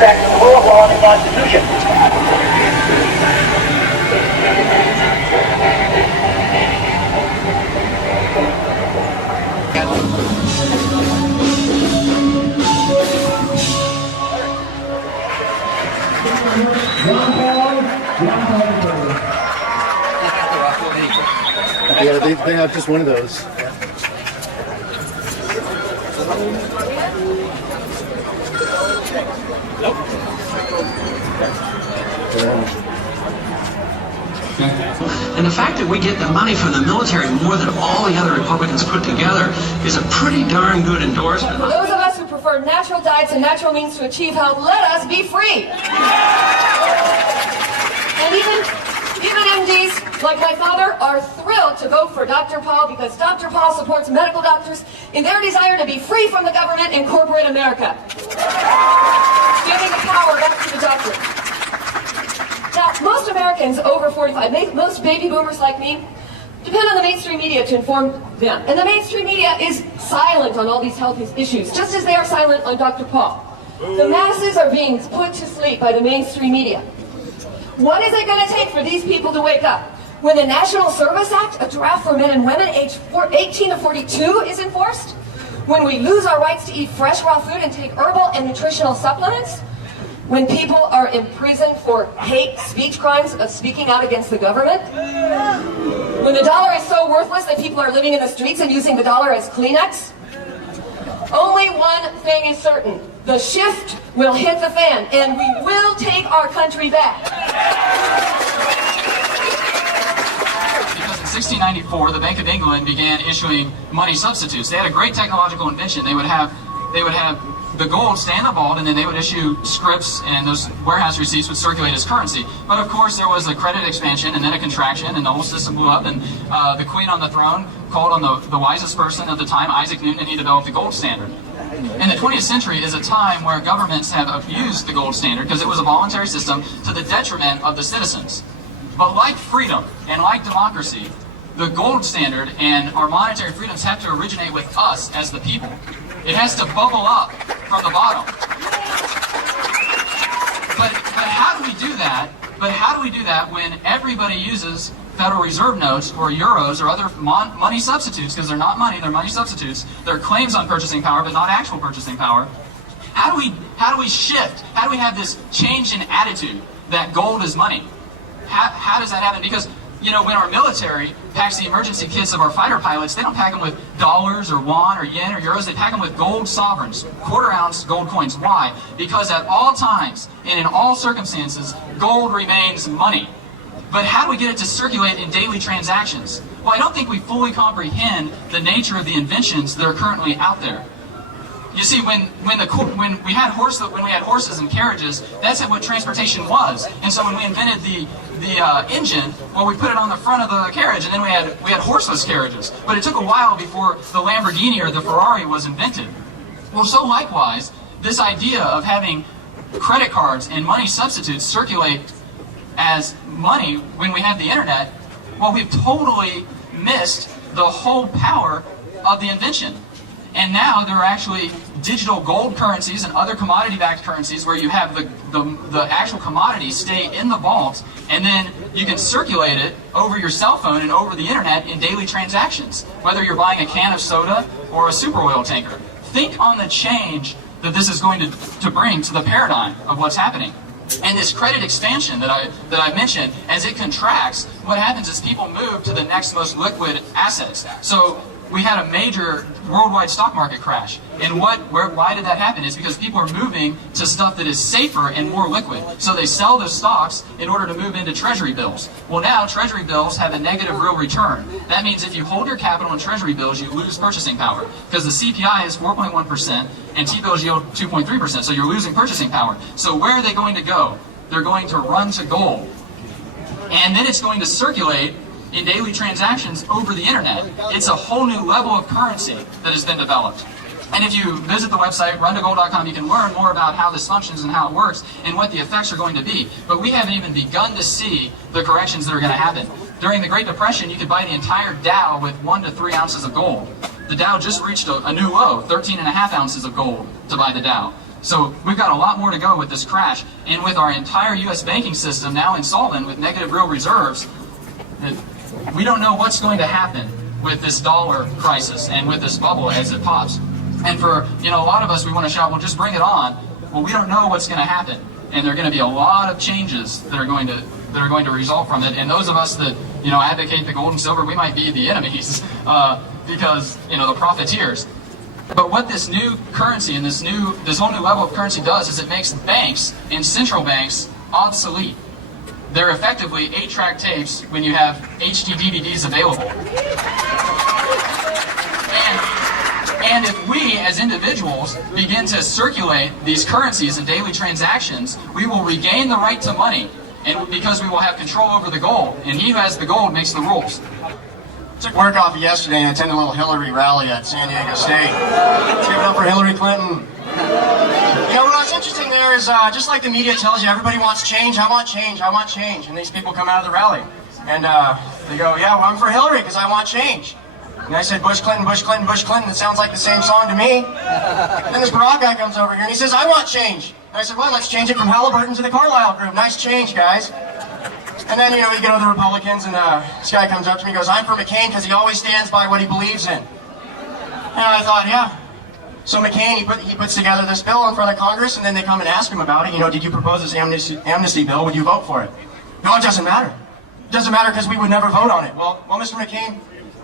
back to the rule of law and the Constitution. Yeah, they have just one of those. And the fact that we get the money from the military more than all the other Republicans put together is a pretty darn good endorsement. For those of us who prefer natural diets and natural means to achieve health, let us be free. And even MDs, like my father, are thrilled to vote for Dr. Paul because Dr. Paul supports medical doctors in their desire to be free from the government and corporate America. Giving the power back to the doctor. Now, most Americans over 45, most baby boomers like me, depend on the mainstream media to inform them. And the mainstream media is silent on all these health issues, just as they are silent on Dr. Paul. The masses are being put to sleep by the mainstream media. What is it going to take for these people to wake up? When the National Service Act, a draft for men and women aged 18 to 42, is enforced? When we lose our rights to eat fresh raw food and take herbal and nutritional supplements? When people are imprisoned for hate speech crimes of speaking out against the government? When the dollar is so worthless that people are living in the streets and using the dollar as Kleenex? Only one thing is certain. The shift will hit the fan, and we will take our country back. Because in 1694, the Bank of England began issuing money substitutes. They had a great technological invention. They would have the gold stay in the vault, and then they would issue scripts, and those warehouse receipts would circulate as currency. But of course, there was a credit expansion and then a contraction, and the whole system blew up, and the queen on the throne called on the wisest person at the time, Isaac Newton, and he developed the gold standard. And the 20th century is a time where governments have abused the gold standard because it was a voluntary system to the detriment of the citizens. But like freedom and like democracy, the gold standard and our monetary freedoms have to originate with us as the people. It has to bubble up from the bottom. But how do we do that? But how do we do that when everybody uses Federal Reserve notes or euros or other money substitutes, because they're not money, they're money substitutes. They're claims on purchasing power, but not actual purchasing power. How do we shift? How do we have this change in attitude that gold is money? How does that happen? Because, you know, when our military packs the emergency kits of our fighter pilots, they don't pack them with dollars or won or yen or euros. They pack them with gold sovereigns, quarter-ounce gold coins. Why? Because at all times and in all circumstances, gold remains money. But how do we get it to circulate in daily transactions? Well, I don't think we fully comprehend the nature of the inventions that are currently out there. You see, when we had horses and carriages, that's what transportation was. And so when we invented the engine, well, we put it on the front of the carriage, and then we had horseless carriages. But it took a while before the Lamborghini or the Ferrari was invented. Well, so likewise, this idea of having credit cards and money substitutes circulate as money when we have the internet, well, we've totally missed the whole power of the invention. And now there are actually digital gold currencies and other commodity-backed currencies where you have the actual commodity stay in the vault, and then you can circulate it over your cell phone and over the internet in daily transactions, whether you're buying a can of soda or a super oil tanker. Think on the change that this is going to bring to the paradigm of what's happening. And this credit expansion that I mentioned, as it contracts, what happens is people move to the next most liquid assets. So we had a major worldwide stock market crash. And why did that happen? It's because people are moving to stuff that is safer and more liquid. So they sell the stocks in order to move into treasury bills. Well, now treasury bills have a negative real return. That means if you hold your capital in treasury bills, you lose purchasing power. Because the CPI is 4.1% and T-bills yield 2.3%. So you're losing purchasing power. So where are they going to go? They're going to run to gold. And then it's going to circulate in daily transactions over the internet. It's a whole new level of currency that has been developed. And if you visit the website, runtogold.com, you can learn more about how this functions and how it works and what the effects are going to be. But we haven't even begun to see the corrections that are going to happen. During the Great Depression, you could buy the entire Dow with 1 to 3 ounces of gold. The Dow just reached a new low, 13.5 ounces of gold to buy the Dow. So we've got a lot more to go with this crash, and with our entire U.S. banking system now insolvent with negative real reserves, we don't know what's going to happen with this dollar crisis and with this bubble as it pops. And for a lot of us, we want to shout, well, just bring it on. Well, we don't know what's going to happen, and there are going to be a lot of changes that are going to result from it. And those of us that advocate the gold and silver, we might be the enemies because the profiteers. But what this new currency and this whole new level of currency does is it makes banks and central banks obsolete. They're effectively 8-track tapes when you have HD DVDs available. And if we, as individuals, begin to circulate these currencies in daily transactions, we will regain the right to money, and because we will have control over the gold. And he who has the gold makes the rules. Took work off yesterday and attended a little Hillary rally at San Diego State. Give it up for Hillary Clinton. What's interesting there is just like the media tells you, everybody wants change, I want change, I want change. And these people come out of the rally. And they go, yeah, well, I'm for Hillary because I want change. And I said, Bush, Clinton, Bush, Clinton, Bush, Clinton. It sounds like the same song to me. And then this Barack guy comes over here and he says, I want change. And I said, well, let's change it from Halliburton to the Carlyle Group. Nice change, guys. And then, you get to the Republicans, and this guy comes up to me and goes, I'm for McCain because he always stands by what he believes in. And I thought, yeah. So McCain, he puts together this bill in front of Congress, and then they come and ask him about it. Did you propose this amnesty bill? Would you vote for it? No, it doesn't matter. It doesn't matter because we would never vote on it. Well, Mr. McCain,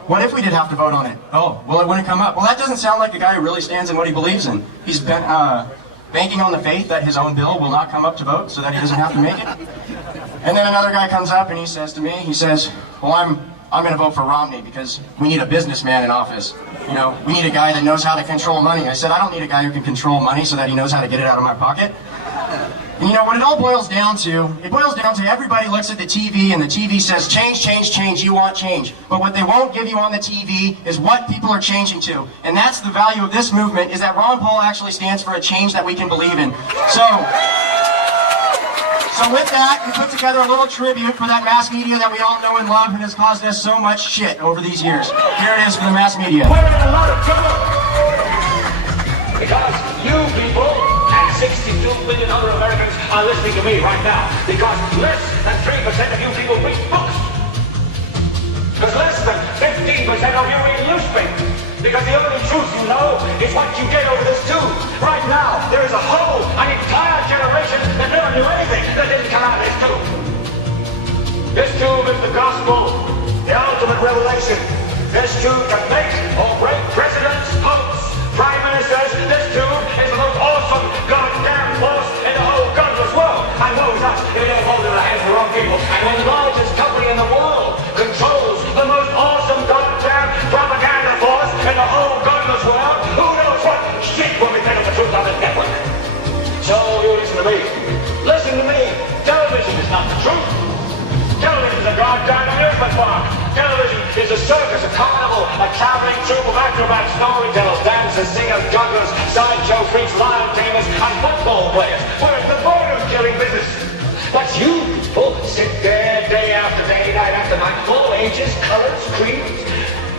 what if we did have to vote on it? Oh, well, it wouldn't come up. Well, that doesn't sound like the guy who really stands in what he believes in. He's been banking on the faith that his own bill will not come up to vote so that he doesn't have to make it. And then another guy comes up and he says to me, well, I'm going to vote for Romney because we need a businessman in office. We need a guy that knows how to control money. I said, I don't need a guy who can control money so that he knows how to get it out of my pocket. And what it all boils down to, everybody looks at the TV and the TV says, change, change, change, you want change. But what they won't give you on the TV is what people are changing to. And that's the value of this movement, is that Ron Paul actually stands for a change that we can believe in. So with that, we put together a little tribute for that mass media that we all know and love and has caused us so much shit over these years. Here it is for the mass media. We're in a lot of trouble because you people and 62 million other Americans are listening to me right now, because less than 3% of you people read books. Because less than 15% of you read newspapers. Because the only truth you know is what you get over this tube. Right now, there is an entire generation that never knew anything that didn't come out of this tube. This tube is the gospel, the ultimate revelation. This tube can make or break presidents, popes, prime ministers. This tube is the most awesome goddamn force in the whole godless world. And woe is us if it don't hold in the hands of the wrong people. And when the largest company in the world controls the most awesome goddamn propaganda force in the whole godless world, who knows what shit will be taken the truth on this network. So you listen to me. Listen to me. Television is not the truth. Television is a goddamn amusement park. Television is a circus, a carnival, a traveling troupe of acrobats, storytellers, dancers, singers, jugglers, sideshow freaks, lion tamers, and football players. We're the border-killing business. But you people sit there day after day, night after night, all ages, colors, creeds.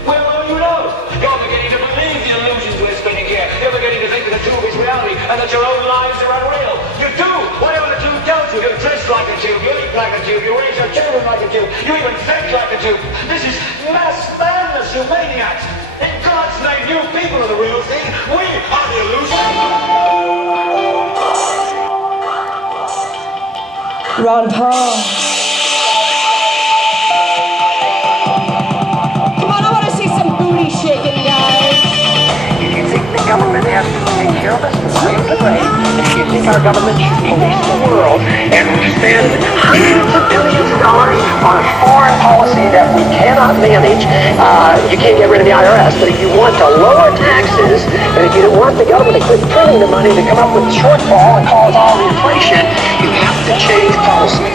Well, you know, you're beginning to believe the illusions we're spinning here. You're beginning to think that the tube is reality and that your own lives are unreal. You do whatever the tube tells you. You dress like a tube, you eat like a tube, you raise your children like a tube, you even think like a tube. This is mass madness, you maniacs. In God's name, you people are the real thing. We are the illusion. Ron Paul. Government has to take care of us and save the day. If you think our government should police the world and spend hundreds of billions of dollars on a foreign policy that we cannot manage, you can't get rid of the IRS, but if you want to lower taxes, and if you don't want the government to quit printing the money to come up with the shortfall and cause all the inflation, you have to change policy.